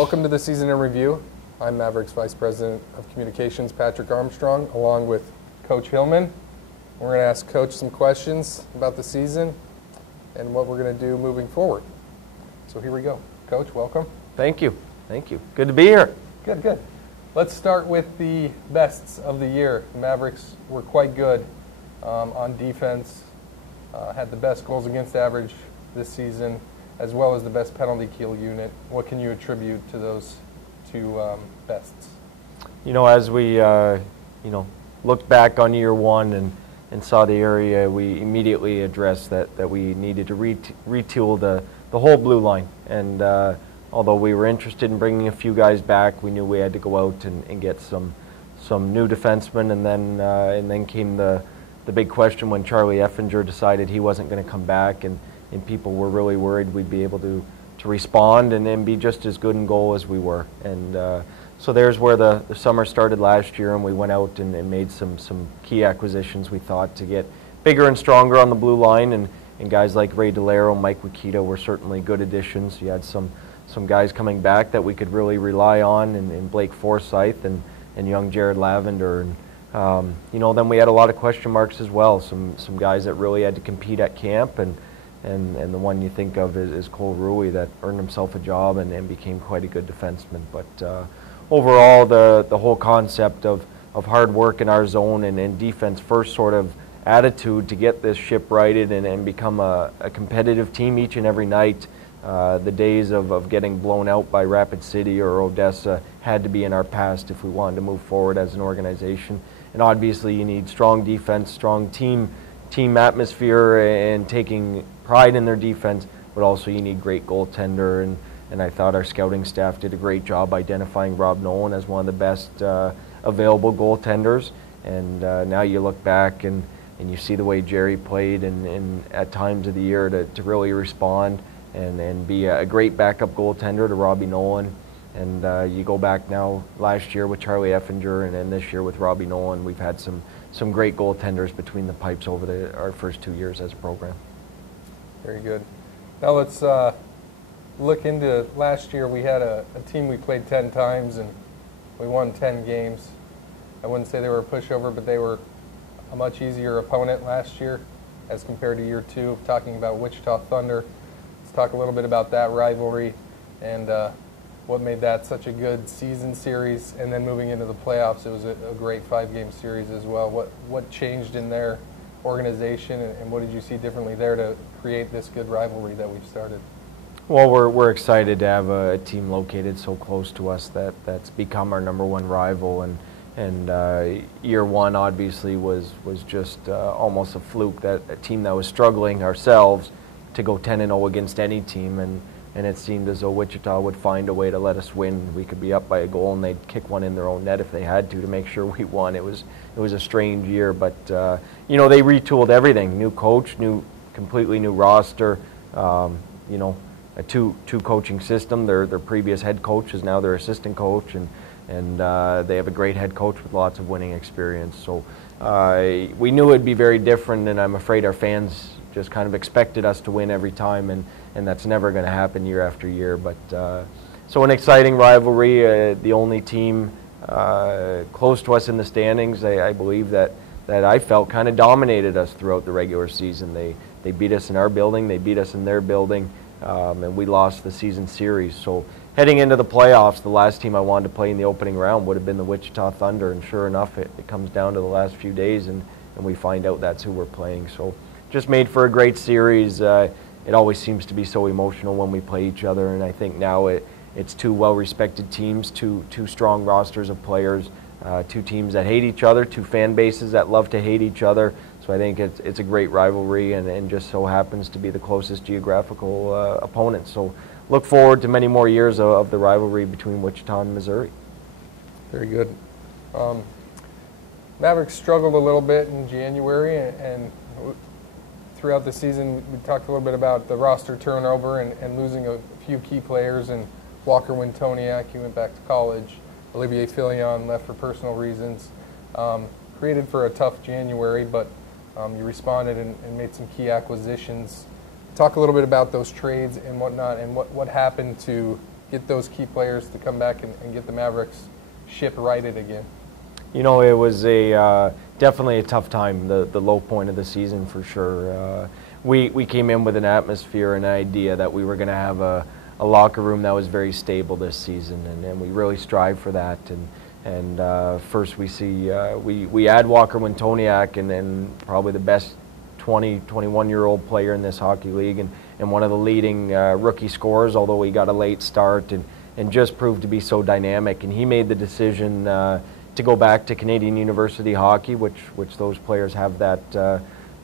Welcome to the Season in Review. I'm Mavericks Vice President of Communications, Patrick Armstrong, along with Coach Hillman. We're going to ask Coach some questions about the season and what we're going to do moving forward. So here we go. Coach, welcome. Thank you. Thank you. Good to be here. Good, good. Let's start with the bests of the year. The Mavericks were quite good on defense, had the best goals against average this season, as well as the best penalty kill unit. What can you attribute to those two bests? You know, as we looked back on year one and saw the area, we immediately addressed that we needed to retool the whole blue line. And although we were interested in bringing a few guys back, we knew we had to go out and get some new defensemen. And then came the big question when Charlie Effinger decided he wasn't going to come back, and people were really worried we'd be able to respond and then be just as good in goal as we were. And so there's where the summer started last year, and we went out and made some key acquisitions, we thought, to get bigger and stronger on the blue line. And guys like Ray DeLero, Mike Wakita were certainly good additions. You had some guys coming back that we could really rely on, and Blake Forsyth and young Jared Lavender. And then we had a lot of question marks as well. Some guys that really had to compete at camp, and the one you think of is Cole Rui, that earned himself a job and became quite a good defenseman. But overall, the whole concept of hard work in our zone and defense first sort of attitude to get this ship righted and become a competitive team each and every night. The days of getting blown out by Rapid City or Odessa had to be in our past if we wanted to move forward as an organization. And obviously you need strong defense, strong team atmosphere, and taking pride in their defense, but also you need great goaltender. And I thought our scouting staff did a great job identifying Rob Nolan as one of the best available goaltenders. And now you look back and you see the way Jerry played and at times of the year to really respond and be a great backup goaltender to Robbie Nolan. And you go back now last year with Charlie Effinger, and then this year with Robbie Nolan, we've had some great goaltenders between the pipes over our first 2 years as a program. Very good. Now let's look into last year. We had a team we played 10 times, and we won 10 games. I wouldn't say they were a pushover, but they were a much easier opponent last year as compared to year two. Talking about Wichita Thunder, let's talk a little bit about that rivalry and what made that such a good season series. And then moving into the playoffs, it was a great 5-game series as well. What changed in their organization, and what did you see differently there to create this good rivalry that we've started? Well, we're excited to have a team located so close to us that's become our number one rival. And year one obviously was just almost a fluke, that a team that was struggling ourselves to go 10-0 against any team, and it seemed as though Wichita would find a way to let us win. We could be up by a goal and they'd kick one in their own net if they had to make sure we won. It was a strange year, but they retooled everything. New coach, completely new roster, a two coaching system. Their previous head coach is now their assistant coach, and they have a great head coach with lots of winning experience. So we knew it'd be very different, and I'm afraid our fans just kind of expected us to win every time, and that's never going to happen year after year. But so an exciting rivalry. The only team close to us in the standings, I believe that I felt kind of dominated us throughout the regular season. They beat us in our building, they beat us in their building, and we lost the season series. So heading into the playoffs, the last team I wanted to play in the opening round would have been the Wichita Thunder, and sure enough, it comes down to the last few days, and we find out that's who we're playing. So just made for a great series. It always seems to be so emotional when we play each other, and I think now it's two well-respected teams, two strong rosters of players, two teams that hate each other, two fan bases that love to hate each other. So I think it's a great rivalry, and just so happens to be the closest geographical opponent. So look forward to many more years of the rivalry between Wichita and Missouri. Very good. Mavericks struggled a little bit in January, and throughout the season we talked a little bit about the roster turnover and losing a few key players. And Walker Wintoniak, he went back to college. Olivier Filion left for personal reasons. Created for a tough January, but you responded and made some key acquisitions. Talk a little bit about those trades and whatnot, and what happened to get those key players to come back and get the Mavericks ship righted again? You know, it was definitely a tough time, the low point of the season for sure. We came in with an atmosphere and an idea that we were going to have a locker room that was very stable this season, and we really strive for that. And first we see we add Walker Wintoniak, and then probably the best 21-year-old player in this hockey league, and one of the leading rookie scorers, although he got a late start and just proved to be so dynamic. And he made the decision to go back to Canadian University hockey, which those players have that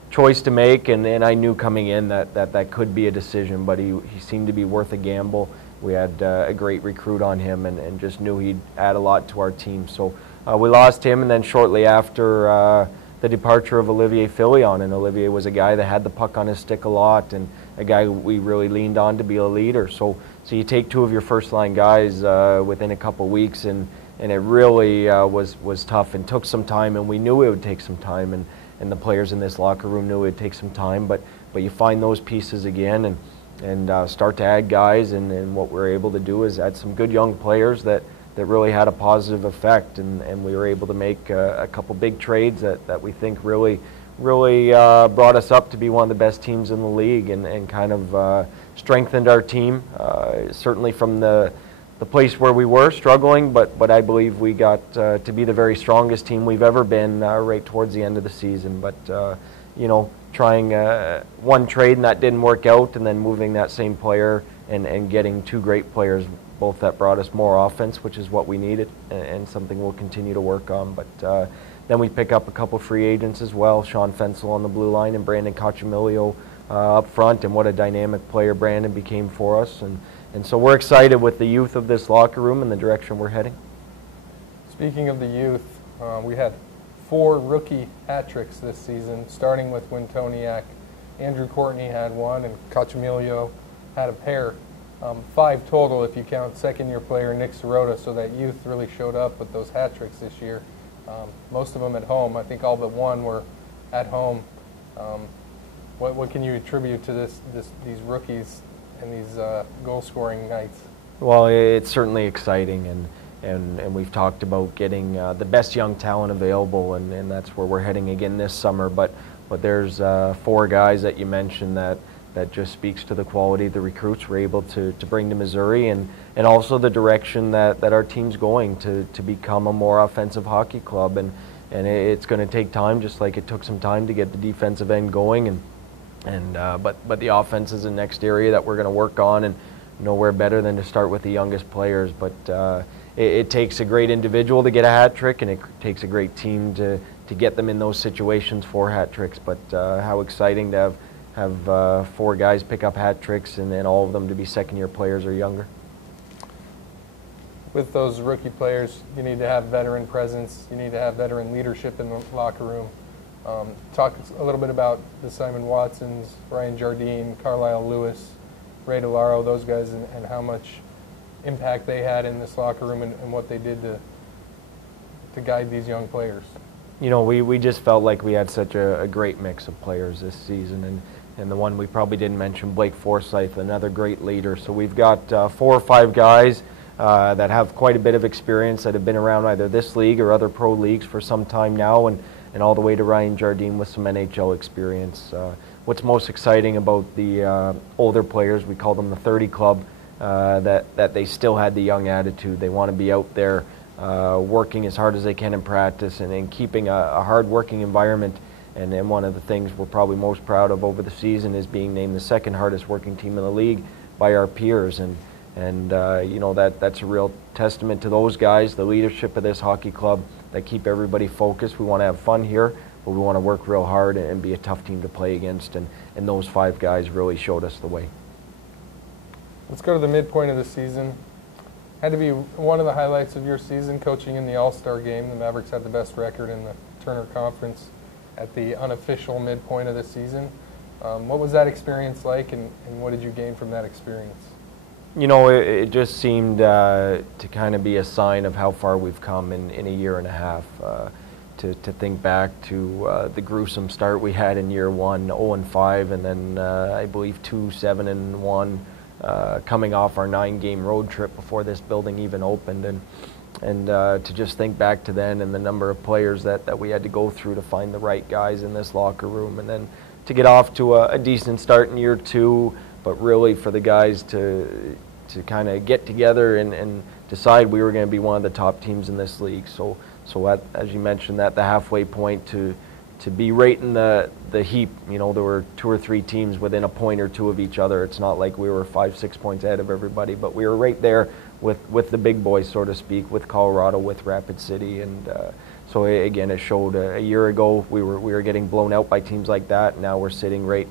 choice to make, and I knew coming in that could be a decision, but he seemed to be worth a gamble. We had a great recruit on him, and just knew he'd add a lot to our team. So we lost him, and then shortly after the departure of Olivier Filion, and Olivier was a guy that had the puck on his stick a lot, and a guy we really leaned on to be a leader. So you take two of your first-line guys within a couple weeks, and it really was tough and took some time, and we knew it would take some time, and the players in this locker room knew it would take some time, but you find those pieces again and start to add guys, and what we're able to do is add some good young players that really had a positive effect, and we were able to make a couple big trades that we think really brought us up to be one of the best teams in the league, and kind of strengthened our team, certainly from the place where we were struggling, but I believe we got to be the very strongest team we've ever been right towards the end of the season. But you know, trying one trade and that didn't work out, and then moving that same player and getting two great players, both that brought us more offense, which is what we needed, and something we'll continue to work on. But then we pick up a couple free agents as well, Sean Fensel on the blue line and Brandon Cacciamilio up front, and what a dynamic player Brandon became for us. And so we're excited with the youth of this locker room and the direction we're heading. Speaking of the youth, we had 4 rookie hat tricks this season, starting with Wintoniak. Andrew Courtney had one, and Cacciamilio had a pair. 5 total if you count second-year player Nick Sirota, so that youth really showed up with those hat tricks this year. Most of them at home. I think all but one were at home. What can you attribute to these rookies and these goal-scoring nights? Well, it's certainly exciting, and we've talked about getting the best young talent available, and that's where we're heading again this summer. But there's 4 guys that you mentioned that just speaks to the quality of the recruits we're able to bring to Missouri, and also the direction that our team's going to become a more offensive hockey club. And it's going to take time, just like it took some time to get the defensive end going, but the offense is the next area that we're going to work on, and nowhere better than to start with the youngest players. But it takes a great individual to get a hat trick, and it takes a great team to get them in those situations for hat tricks. But how exciting to have 4 guys pick up hat tricks, and then all of them to be second-year players or younger. With those rookie players, you need to have veteran presence. You need to have veteran leadership in the locker room. Talk a little bit about the Simon Watsons, Ryan Jardine, Carlisle Lewis, Ray DeLaro, those guys, and how much impact they had in this locker room, and what they did to guide these young players. You know, we just felt like we had such a great mix of players this season, and the one we probably didn't mention, Blake Forsyth, another great leader. So we've got 4 or 5 guys that have quite a bit of experience, that have been around either this league or other pro leagues for some time now, and all the way to Ryan Jardine with some NHL experience. What's most exciting about the older players, we call them the 30 Club, that they still had the young attitude. They want to be out there working as hard as they can in practice, and keeping a hard working environment. And then one of the things we're probably most proud of over the season is being named the 2nd hardest working team in the league by our peers. And you know, that's a real testament to those guys, the leadership of this hockey club, that keep everybody focused. We want to have fun here, but we want to work real hard and be a tough team to play against. And those 5 guys really showed us the way. Let's go to the midpoint of the season. Had to be one of the highlights of your season, coaching in the All-Star game. The Mavericks had the best record in the Turner Conference at the unofficial midpoint of the season. What was that experience like, and what did you gain from that experience? You know, it just seemed to kind of be a sign of how far we've come in a year and a half. To think back to the gruesome start we had in year 1, 0-5, and then I believe 2, 7-1 coming off our 9-game road trip before this building even opened, and to just think back to then and the number of players that we had to go through to find the right guys in this locker room, and then to get off to a decent start in year 2, but really for the guys to kind of get together and decide we were going to be one of the top teams in this league. So as you mentioned, that the halfway point to be right in the heap, there were 2 or 3 teams within a point or 2 of each other. It's not like we were 5-6 points ahead of everybody, but we were right there with the big boys, so to speak, with Colorado, with Rapid City, and so again, it showed a year ago we were getting blown out by teams like that. Now we're sitting right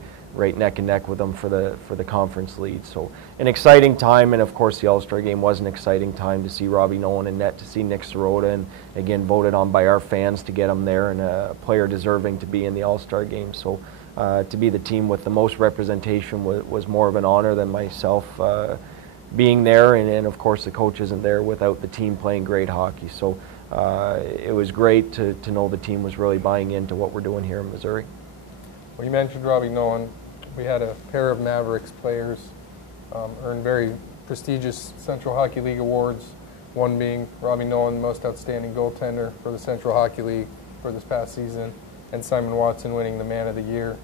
neck and neck with them for the conference lead. So an exciting time, and of course the All-Star game was an exciting time to see Robbie Nolan in net, to see Nick Sirota, and again voted on by our fans to get him there, and a player deserving to be in the All-Star game. So to be the team with the most representation was more of an honor than myself being there, and of course the coach isn't there without the team playing great hockey. So it was great to know the team was really buying into what we're doing here in Missouri. Well, you mentioned Robbie Nolan. We had a pair of Mavericks players earn very prestigious Central Hockey League awards, one being Robbie Nolan, Most Outstanding Goaltender for the Central Hockey League for this past season, and Simon Watson winning the Man of the Year.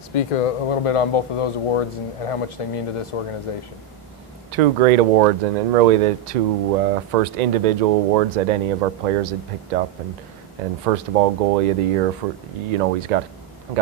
Speak a little bit on both of those awards and how much they mean to this organization. 2 great awards, and really the 2 first individual awards that any of our players had picked up. And first of all, Goalie of the Year, for he's got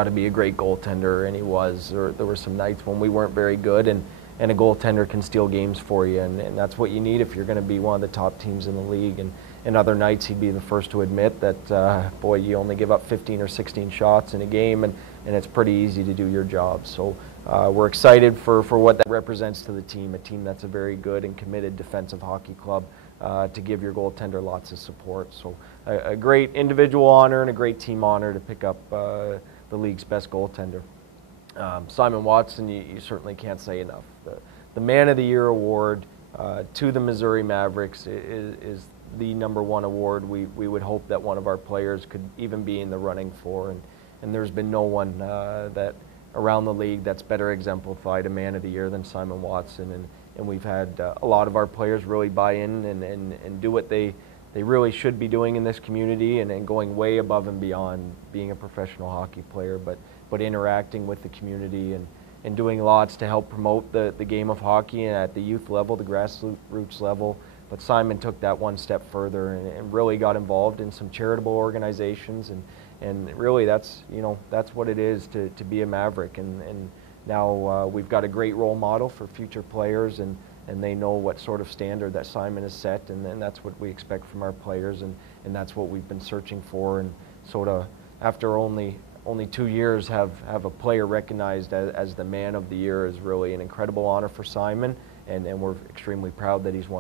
to be a great goaltender, and he was. There were some nights when we weren't very good, and a goaltender can steal games for you, and that's what you need if you're going to be one of the top teams in the league. And other nights he'd be the first to admit that, boy, you only give up 15 or 16 shots in a game, and it's pretty easy to do your job. So we're excited for what that represents to the team, a team that's a very good and committed defensive hockey club, to give your goaltender lots of support. So a great individual honor and a great team honor to pick up the league's best goaltender. Simon Watson, you certainly can't say enough. The Man of the Year award to the Missouri Mavericks is the #1 award we would hope that one of our players could even be in the running for, and there's been no one that around the league that's better exemplified a Man of the Year than Simon Watson, and we've had a lot of our players really buy in and do what they really should be doing in this community, and going way above and beyond being a professional hockey player, but interacting with the community and doing lots to help promote the game of hockey at the youth level, the grassroots level. But Simon took that one step further and really got involved in some charitable organizations, and really that's what it is to be a Maverick. And now we've got a great role model for future players, and they know what sort of standard that Simon has set, and that's what we expect from our players, and that's what we've been searching for. And sort of after only 2 years have a player recognized as the Man of the Year is really an incredible honor for Simon, and we're extremely proud that he's won